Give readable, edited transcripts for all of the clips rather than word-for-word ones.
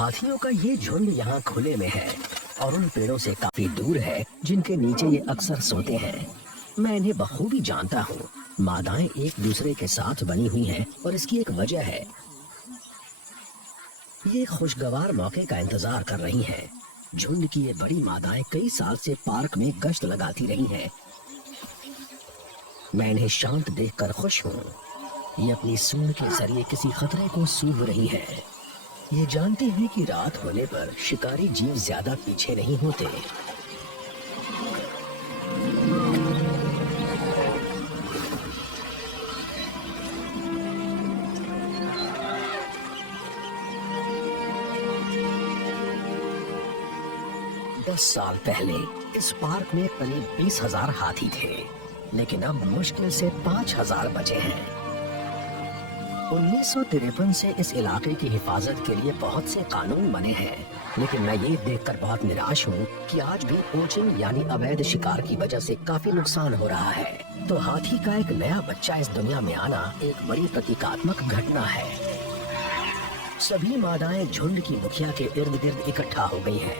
हाथियों का ये झुंड यहाँ खुले में है और उन पेड़ों से काफी दूर है जिनके नीचे ये अक्सर सोते हैं। मैं इन्हें बखूबी जानता हूँ। मादाएं एक दूसरे के साथ बनी हुई हैं और इसकी एक वजह है। ये खुशगवार मौके का इंतजार कर रही हैं। झुंड की ये बड़ी मादाएं कई साल से पार्क में गश्त लगाती रही हैं। मैं इन्हें शांत देखकर खुश हूँ। ये अपनी सूंड के जरिए किसी खतरे को सूंघ रही है। ये जानती है कि रात होने पर शिकारी जीव ज्यादा पीछे नहीं होते। दस साल पहले इस पार्क में करीब 20,000 हाथी थे, लेकिन अब मुश्किल से 5,000 बचे हैं। 1953 से इस इलाके की हिफाजत के लिए बहुत से कानून बने हैं, लेकिन मैं ये देखकर बहुत निराश हूँ कि आज भी पोचिंग यानी अवैध शिकार की वजह से काफी नुकसान हो रहा है। तो हाथी का एक नया बच्चा इस दुनिया में आना एक बड़ी प्रतीकात्मक घटना है। सभी मादाएं झुंड की मुखिया के इर्द गिर्द इकट्ठा हो गई हैं,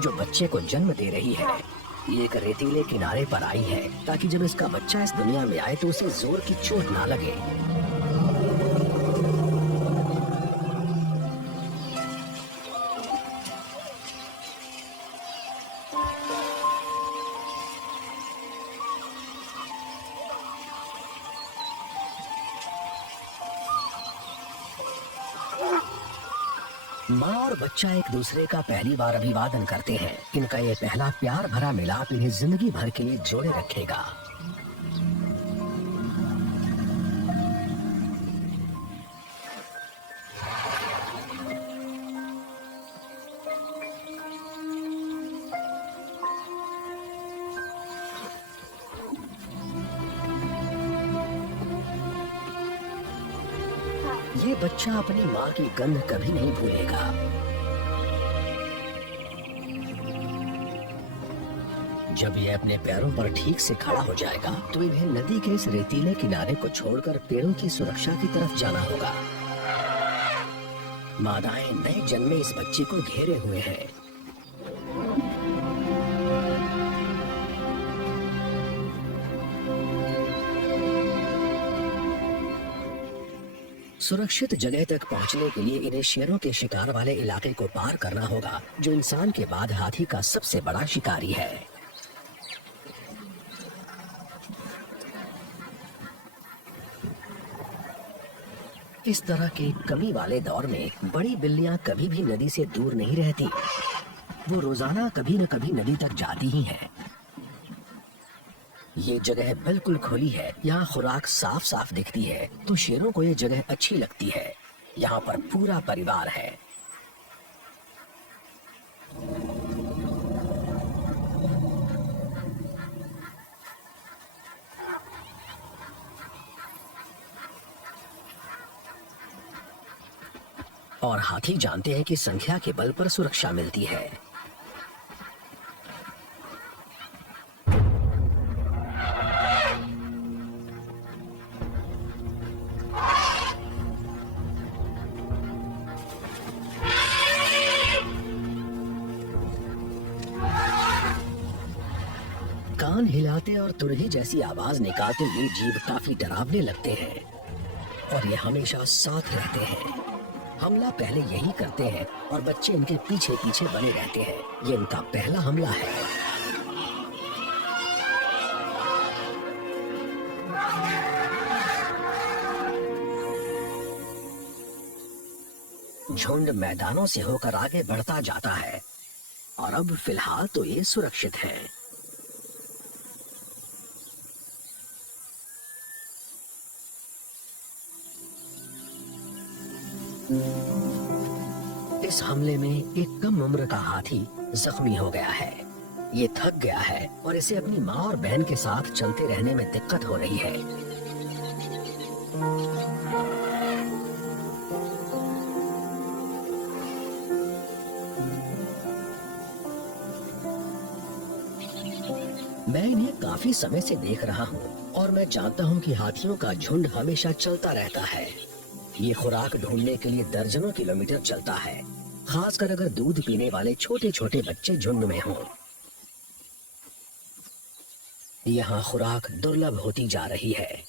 जो बच्चे को जन्म दे रही है। ये एक रेतीले किनारे पर आई है ताकि जब इसका बच्चा इस दुनिया में आए तो उसे जोर की चोट ना लगे। माँ और बच्चा एक दूसरे का पहली बार अभिवादन करते हैं। इनका ये पहला प्यार भरा मिलाप इन्हें जिंदगी भर के लिए जोड़े रखेगा। ये बच्चा अपनी माँ की गंध कभी नहीं भूलेगा। जब ये अपने पैरों पर ठीक से खड़ा हो जाएगा तो इन्हें नदी के इस रेतीले किनारे को छोड़कर पेड़ों की सुरक्षा की तरफ जाना होगा। मादाएं नए जन्मे इस बच्चे को घेरे हुए हैं। सुरक्षित जगह तक पहुंचने के लिए इन्हें शेरों के शिकार वाले इलाके को पार करना होगा, जो इंसान के बाद हाथी का सबसे बड़ा शिकारी है। इस तरह के कमी वाले दौर में बड़ी बिल्लियां कभी भी नदी से दूर नहीं रहती। वो रोजाना कभी न कभी नदी तक जाती ही हैं। ये जगह बिल्कुल खुली है, यहाँ खुराक साफ साफ दिखती है, तो शेरों को ये जगह अच्छी लगती है। यहाँ पर पूरा परिवार है। और हाथी जानते हैं कि संख्या के बल पर सुरक्षा मिलती है। कान हिलाते और तुरही जैसी आवाज निकालते ये जीव काफी डरावने लगते हैं और ये हमेशा साथ रहते हैं। हमला पहले यही करते हैं और बच्चे इनके पीछे पीछे बने रहते हैं। ये इनका पहला हमला है। झुंड मैदानों से होकर आगे बढ़ता जाता है और अब फिलहाल तो ये सुरक्षित है। इस हमले में एक कम उम्र का हाथी जख्मी हो गया है। ये थक गया है और इसे अपनी माँ और बहन के साथ चलते रहने में दिक्कत हो रही है। मैं इन्हें काफी समय से देख रहा हूँ और मैं जानता हूँ कि हाथियों का झुंड हमेशा चलता रहता है। ये खुराक ढूंढने के लिए दर्जनों किलोमीटर चलता है। खासकर अगर दूध पीने वाले छोटे छोटे बच्चे झुंड में हों। यहाँ खुराक दुर्लभ होती जा रही है।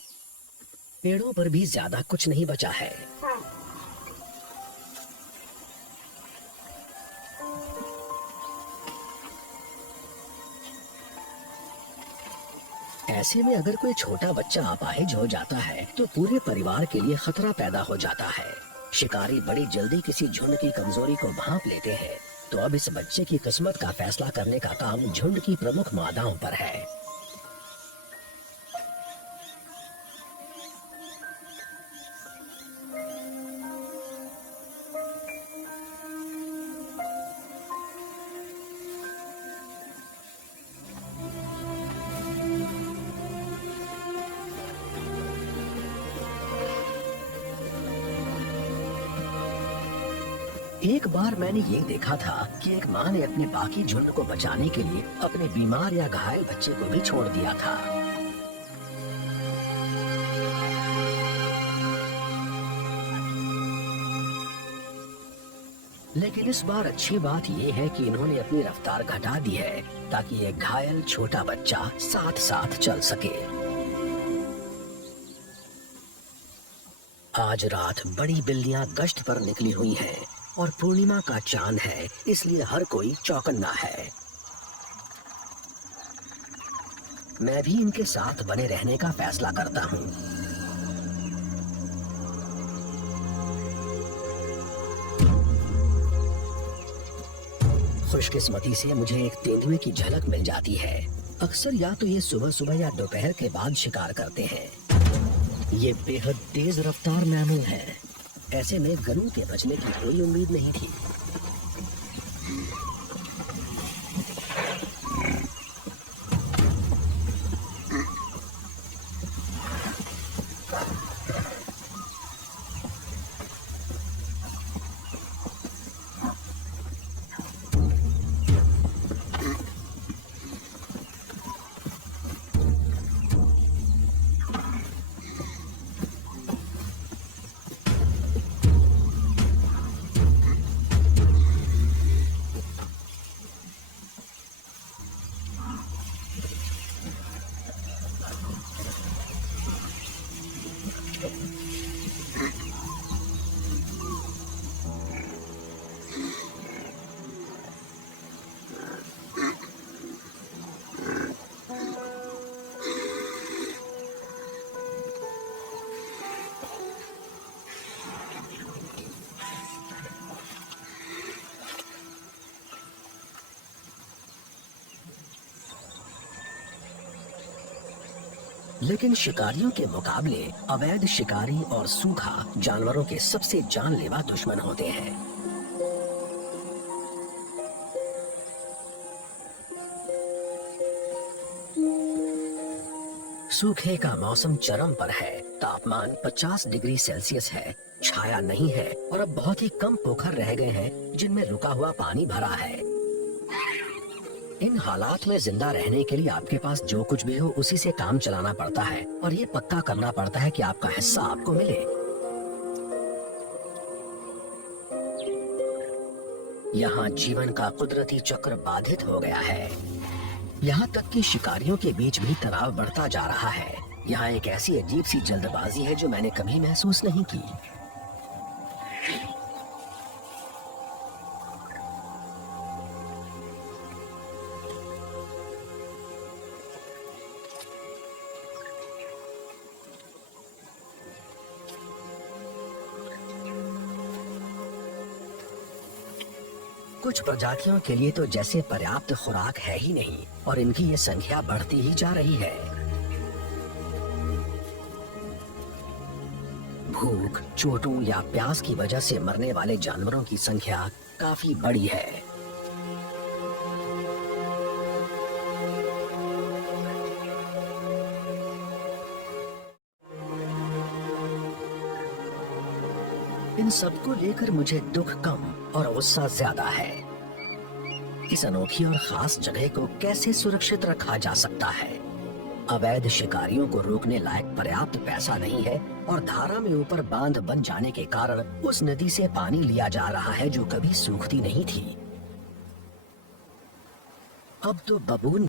पेड़ों पर भी ज्यादा कुछ नहीं बचा है। ऐसे में अगर कोई छोटा बच्चा अपाहिज हो जाता है तो पूरे परिवार के लिए खतरा पैदा हो जाता है। शिकारी बड़ी जल्दी किसी झुंड की कमजोरी को भांप लेते हैं। तो अब इस बच्चे की किस्मत का फैसला करने का काम झुंड की प्रमुख मादाओं पर है। एक बार मैंने ये देखा था कि एक माँ ने अपने बाकी झुंड को बचाने के लिए अपने बीमार या घायल बच्चे को भी छोड़ दिया था। लेकिन इस बार अच्छी बात यह है कि इन्होंने अपनी रफ्तार घटा दी है ताकि एक घायल छोटा बच्चा साथ साथ चल सके। आज रात बड़ी बिल्लियां गश्त पर निकली हुई हैं और पूर्णिमा का चांद है, इसलिए हर कोई चौकन्ना है। मैं भी इनके साथ बने रहने का फैसला करता हूँ। खुशकिस्मती से मुझे एक तेंदुए की झलक मिल जाती है। अक्सर या तो ये सुबह सुबह या दोपहर के बाद शिकार करते हैं। ये बेहद तेज रफ्तार मैमूल है। ऐसे में गनु के बचने की कोई उम्मीद नहीं थी। लेकिन शिकारियों के मुकाबले अवैध शिकारी और सूखा जानवरों के सबसे जानलेवा दुश्मन होते हैं। सूखे का मौसम चरम पर है। तापमान 50 डिग्री सेल्सियस है, छाया नहीं है और अब बहुत ही कम पोखर रह गए हैं जिनमें रुका हुआ पानी भरा है। इन हालात में जिंदा रहने के लिए आपके पास जो कुछ भी हो उसी से काम चलाना पड़ता है और ये पक्का करना पड़ता है कि आपका हिस्सा आपको मिले। यहाँ जीवन का कुदरती चक्र बाधित हो गया है। यहाँ तक कि शिकारियों के बीच भी तनाव बढ़ता जा रहा है। यहाँ एक ऐसी अजीब सी जल्दबाजी है जो मैंने कभी महसूस नहीं की। कुछ प्रजातियों के लिए तो जैसे पर्याप्त खुराक है ही नहीं और इनकी ये संख्या बढ़ती ही जा रही है। भूख, चोटों या प्यास की वजह से मरने वाले जानवरों की संख्या काफी बड़ी है। इन सबको लेकर मुझे दुख कम और गुस्सा ज्यादा है। इस अनोखी और खास जगह को कैसे सुरक्षित रखा जा सकता है? अवैध शिकारियों को रोकने लायक पर्याप्त पैसा नहीं है और धारा में ऊपर बांध बन जाने के कारण उस नदी से पानी लिया जा रहा है जो कभी सूखती नहीं थी। अब तो बबून